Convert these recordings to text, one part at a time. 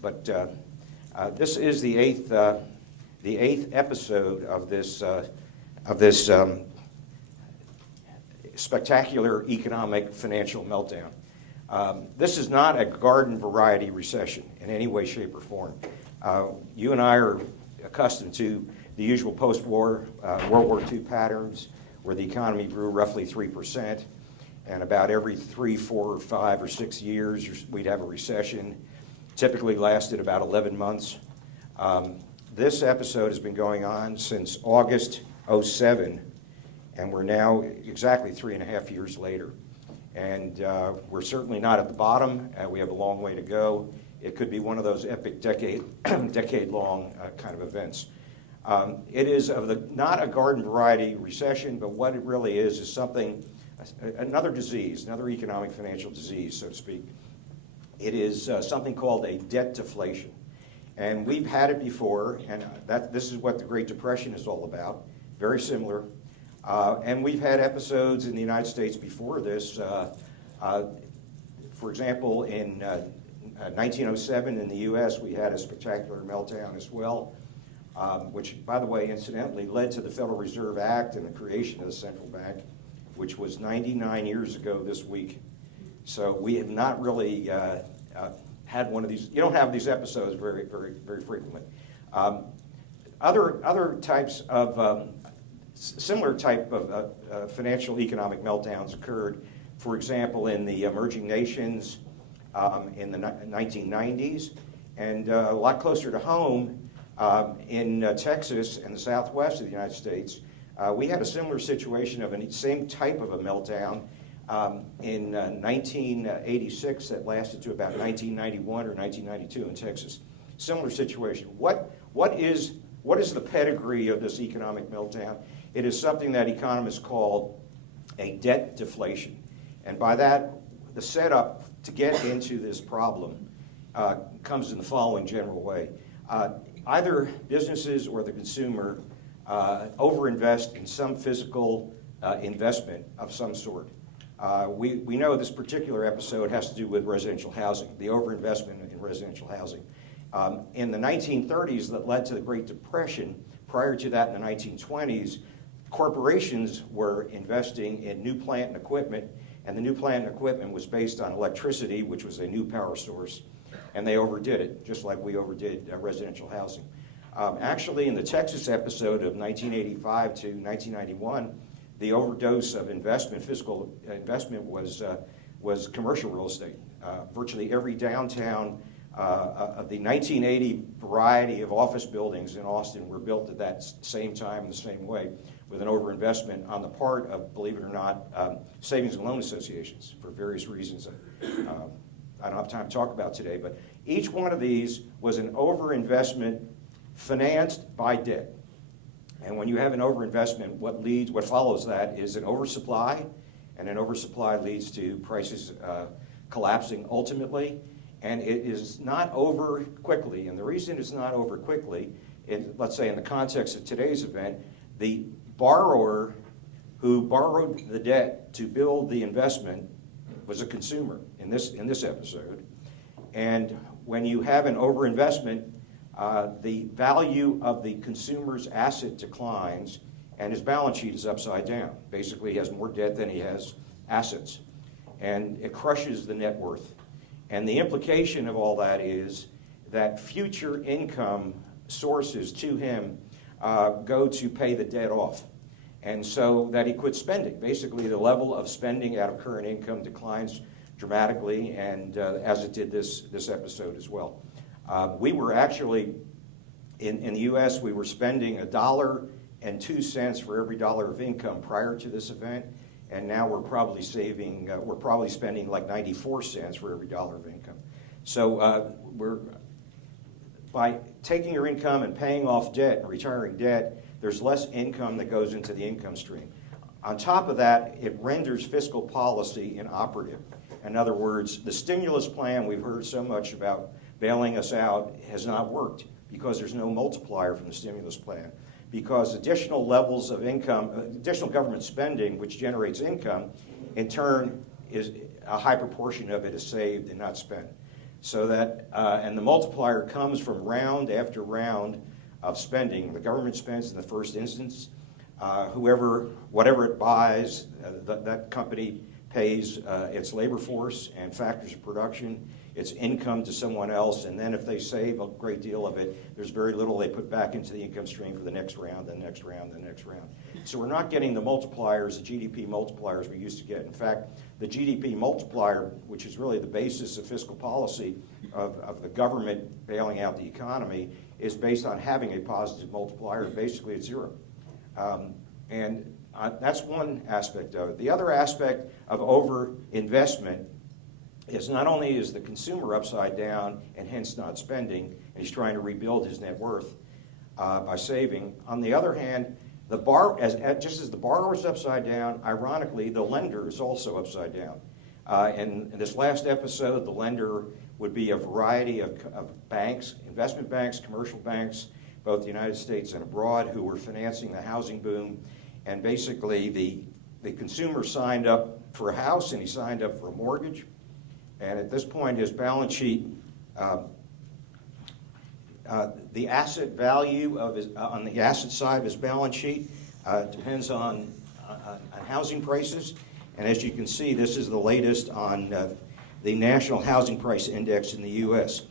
But this is the eighth episode of this spectacular economic financial meltdown. This is not a garden variety recession in any way, shape, or form. You and I are accustomed to the usual post-war World War II patterns, where the economy grew roughly 3%, and about every 3, 4, 5, or 6 years we'd have a recession. Typically lasted about 11 months. This episode has been going on since August 07, and we're now exactly 3.5 years later. And we're certainly not at the bottom. We have a long way to go. It could be one of those epic decade-long kind of events. It is not a garden variety recession, but what it really is something, another disease, another economic financial disease, so to speak. It is something called a debt deflation. And we've had it before, and this is what the Great Depression is all about, very similar. And we've had episodes in the United States before this. For example, in 1907 in the U.S., we had a spectacular meltdown as well, which, by the way, incidentally, led to the Federal Reserve Act and the creation of the central bank, which was 99 years ago this week. So we have not really had one of these. You don't have these episodes very, very, very frequently. Other types of similar type of financial economic meltdowns occurred, for example, in the emerging nations in the 1990s, and a lot closer to home in Texas and the southwest of the United States. We had a similar situation of the same type of a meltdown in 1986 that lasted to about 1991 or 1992 in Texas. Similar situation. What is the pedigree of this economic meltdown? It is something that economists call a debt deflation. And by that, the setup to get into this problem comes in the following general way. Either businesses or the consumer overinvest in some physical investment of some sort. We know this particular episode has to do with residential housing, the overinvestment in residential housing. In the 1930s that led to the Great Depression, prior to that in the 1920s, corporations were investing in new plant and equipment, and the new plant and equipment was based on electricity, which was a new power source, and they overdid it, just like we overdid residential housing. Actually, in the Texas episode of 1985 to 1991, the overdose of investment, physical investment, was commercial real estate. Virtually every downtown of the 1980 variety of office buildings in Austin were built at that same time in the same way, with an overinvestment on the part of, believe it or not, savings and loan associations for various reasons I don't have time to talk about today. But each one of these was an overinvestment financed by debt. And when you have an overinvestment, what follows that is an oversupply, and an oversupply leads to prices collapsing ultimately. And it is not over quickly. And the reason it's not over quickly is, let's say in the context of today's event, the borrower who borrowed the debt to build the investment was a consumer in this episode. And when you have an overinvestment, the value of the consumer's asset declines, and his balance sheet is upside down. Basically, he has more debt than he has assets. And it crushes the net worth. And the implication of all that is that future income sources to him go to pay the debt off. And so that he quits spending. Basically, the level of spending out of current income declines dramatically, and as it did this episode as well. We were actually, in the U.S., we were spending $1.02 for every dollar of income prior to this event, and now we're probably spending like 94 cents for every dollar of income. So by taking your income and paying off debt and retiring debt, there's less income that goes into the income stream. On top of that, it renders fiscal policy inoperative. In other words, the stimulus plan we've heard so much about bailing us out has not worked because there's no multiplier from the stimulus plan. Because additional levels of income, additional government spending, which generates income, in turn, is a high proportion of it is saved and not spent. So that, and the multiplier comes from round after round of spending. The government spends in the first instance. Whatever it buys, that company pays its labor force and factors of production, its income to someone else, and then if they save a great deal of it, there's very little they put back into the income stream for the next round, the next round, the next round. So we're not getting the multipliers, the GDP multipliers we used to get. In fact, the GDP multiplier, which is really the basis of fiscal policy of the government bailing out the economy, is based on having a positive multiplier. Basically, it's zero. That's one aspect of it. The other aspect of over-investment is not only is the consumer upside down and hence not spending, and he's trying to rebuild his net worth by saving. On the other hand, just as the borrower's upside down, ironically, the lender is also upside down. In this last episode, the lender would be a variety of banks, investment banks, commercial banks, both the United States and abroad, who were financing the housing boom. And basically, the consumer signed up for a house and he signed up for a mortgage. And at this point, his balance sheet, the asset value of on the asset side of his balance sheet depends on housing prices. And as you can see, this is the latest on the National Housing Price Index in the U.S.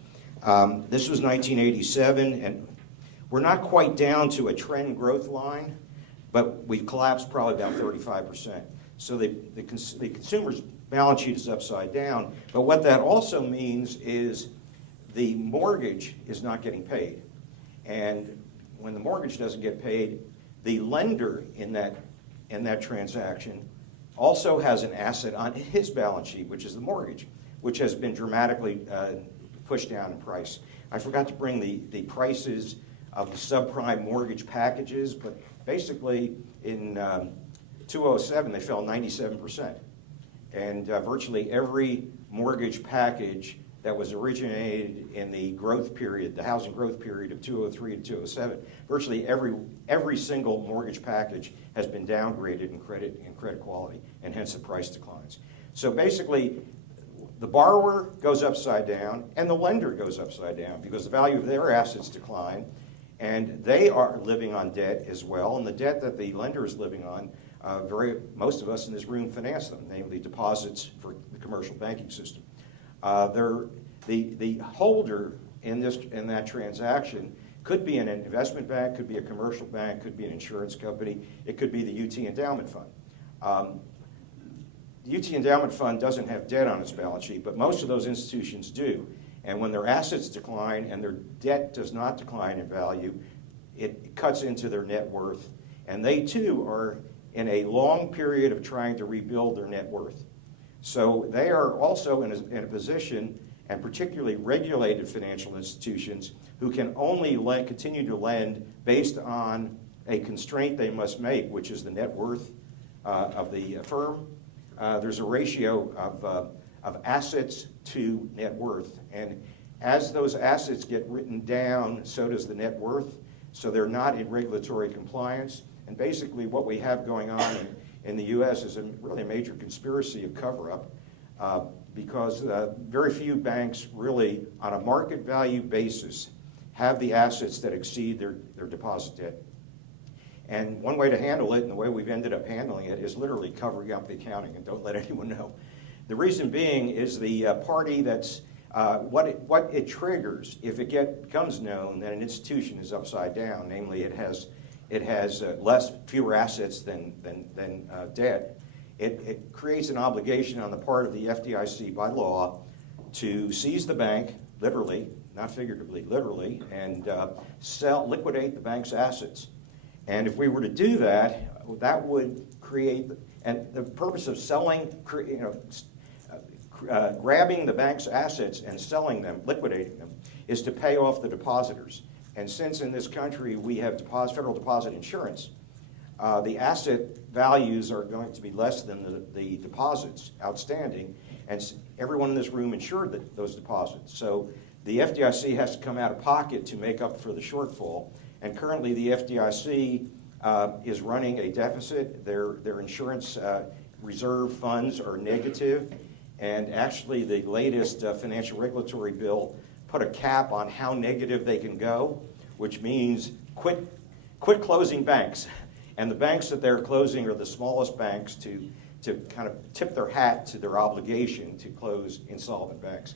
This was 1987, and we're not quite down to a trend growth line, but we've collapsed probably about 35%. So the consumer's balance sheet is upside down, but what that also means is the mortgage is not getting paid. And when the mortgage doesn't get paid, the lender in that transaction also has an asset on his balance sheet, which is the mortgage, which has been dramatically pushed down in price. I forgot to bring the prices of the subprime mortgage packages, but basically in 2007 they fell 97%. And virtually every mortgage package that was originated in the growth period, the housing growth period of 2003 to 2007, virtually every single mortgage package has been downgraded in credit quality, and hence the price declines. So basically, the borrower goes upside down, and the lender goes upside down because the value of their assets decline, and they are living on debt as well, and the debt that the lender is living on, most of us in this room finance them, namely deposits for the commercial banking system. The holder in that transaction could be an investment bank, could be a commercial bank, could be an insurance company, it could be the UT Endowment Fund. The UT Endowment Fund doesn't have debt on its balance sheet, but most of those institutions do. And when their assets decline and their debt does not decline in value, it cuts into their net worth. And they too are in a long period of trying to rebuild their net worth. So they are also in a position, and particularly regulated financial institutions, who can only continue to lend based on a constraint they must make, which is the net worth of the firm. There's a ratio of assets to net worth. And as those assets get written down, so does the net worth. So they're not in regulatory compliance. And basically what we have going on in the U.S. is really a major conspiracy of cover-up because very few banks really, on a market value basis, have the assets that exceed their deposit debt. And one way to handle it, and the way we've ended up handling it, is literally covering up the accounting and don't let anyone know. The reason being is the party that's, what it triggers, if it becomes known that an institution is upside down, namely it has fewer assets than debt, it creates an obligation on the part of the FDIC by law to seize the bank, literally, not figuratively, literally, and liquidate the bank's assets. And if we were to do that, that would create, and the purpose of selling, grabbing the bank's assets and selling them, liquidating them, is to pay off the depositors. And since in this country we have federal deposit insurance, the asset values are going to be less than the deposits outstanding, and everyone in this room insured those deposits. So the FDIC has to come out of pocket to make up for the shortfall. And currently the FDIC is running a deficit. Their insurance reserve funds are negative, And actually, the latest financial regulatory bill put a cap on how negative they can go, which means quit closing banks. And the banks that they're closing are the smallest banks to kind of tip their hat to their obligation to close insolvent banks.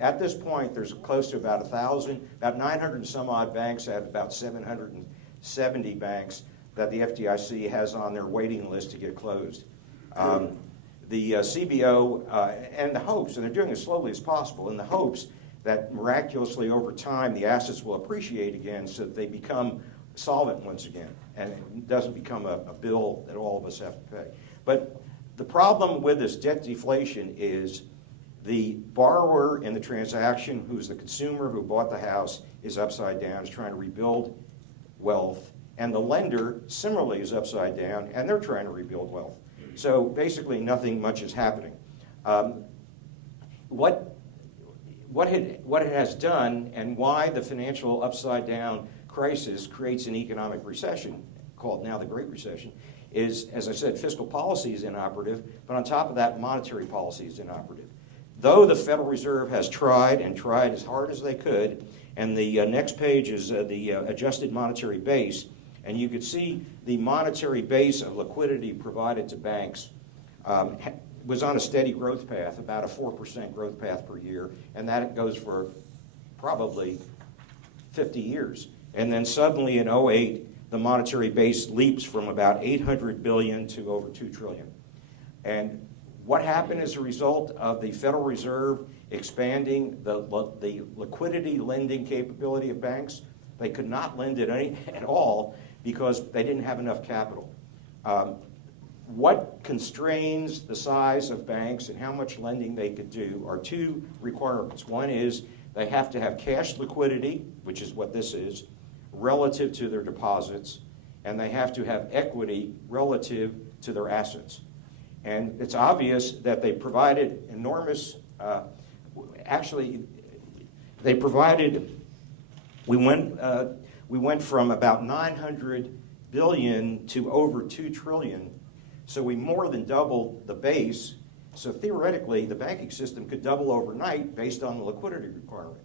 At this point, there's close to about 1,000, about 900 and some odd banks out of about 770 banks that the FDIC has on their waiting list to get closed. The CBO, and the hopes, and they're doing it as slowly as possible, in the hopes that miraculously over time the assets will appreciate again so that they become solvent once again, and it doesn't become a bill that all of us have to pay. But the problem with this debt deflation is the borrower in the transaction, who's the consumer who bought the house, is upside down, is trying to rebuild wealth, and the lender similarly is upside down, and they're trying to rebuild wealth. So basically nothing much is happening. What it has done, and why the financial upside down crisis creates an economic recession, called now the Great Recession, is, as I said, fiscal policy is inoperative, but on top of that, monetary policy is inoperative. Though the Federal Reserve has tried as hard as they could, and the next page is the adjusted monetary base, and you could see the monetary base of liquidity provided to banks was on a steady growth path, about a 4% growth path per year, and that goes for probably 50 years. And then suddenly in 2008, the monetary base leaps from about 800 billion to over 2 trillion. And what happened as a result of the Federal Reserve expanding the liquidity lending capability of banks? They could not lend at all because they didn't have enough capital. What constrains the size of banks and how much lending they could do are two requirements. One is they have to have cash liquidity, which is what this is, relative to their deposits, and they have to have equity relative to their assets. And it's obvious that they provided enormous, we went from about 900 billion to over 2 trillion. So we more than doubled the base. So theoretically, the banking system could double overnight based on the liquidity requirement.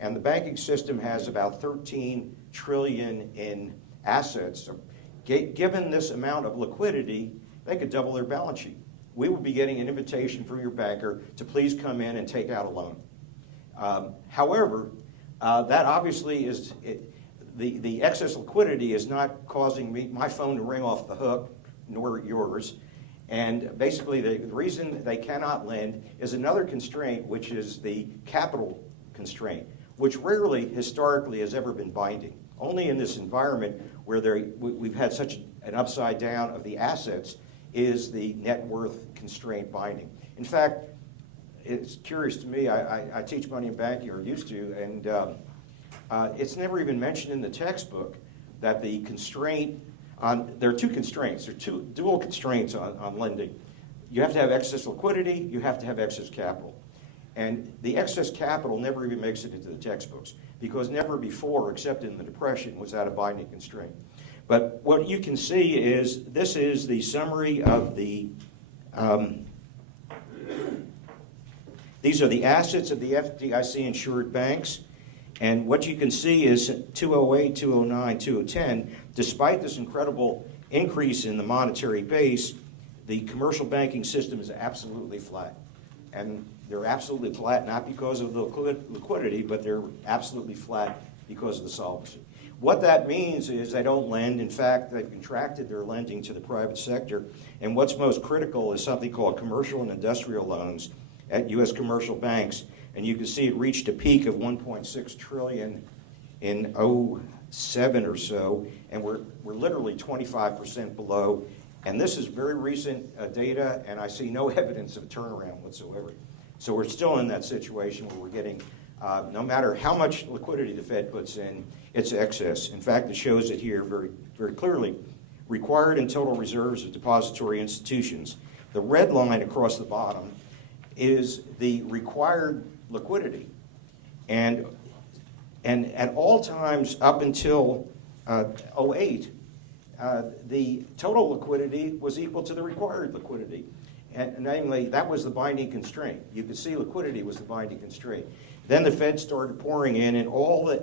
And the banking system has about 13 trillion in assets. So given this amount of liquidity, they could double their balance sheet. We would be getting an invitation from your banker to please come in and take out a loan. However, that obviously is, the excess liquidity is not causing my phone to ring off the hook, nor yours. And basically the reason they cannot lend is another constraint, which is the capital constraint, which rarely historically has ever been binding. Only in this environment where we've had such an upside down of the assets is the net worth constraint binding. In fact, it's curious to me, I teach money in banking, or used to, and it's never even mentioned in the textbook that the constraint there are two constraints. There are two dual constraints on lending. You have to have excess liquidity, you have to have excess capital. And the excess capital never even makes it into the textbooks, because never before, except in the Depression, was that a binding constraint. But what you can see is, this is the summary of the, these are the assets of the FDIC insured banks. And what you can see is 2008, 2009, 2010, despite this incredible increase in the monetary base, the commercial banking system is absolutely flat. And they're absolutely flat not because of the liquidity, but they're absolutely flat because of the solvency. What that means is they don't lend. In fact, they've contracted their lending to the private sector. And what's most critical is something called commercial and industrial loans at U.S. commercial banks. And you can see it reached a peak of 1.6 trillion in 2007 or so, and we're literally 25% below. And this is very recent data, and I see no evidence of a turnaround whatsoever. So we're still in that situation where we're getting, no matter how much liquidity the Fed puts in, it's excess. In fact, it shows it here very, very clearly. Required and total reserves of depository institutions. The red line across the bottom is the required liquidity. And at all times up until 2008, the total liquidity was equal to the required liquidity. And namely, that was the binding constraint. You could see liquidity was the binding constraint. Then the Fed started pouring in, and all the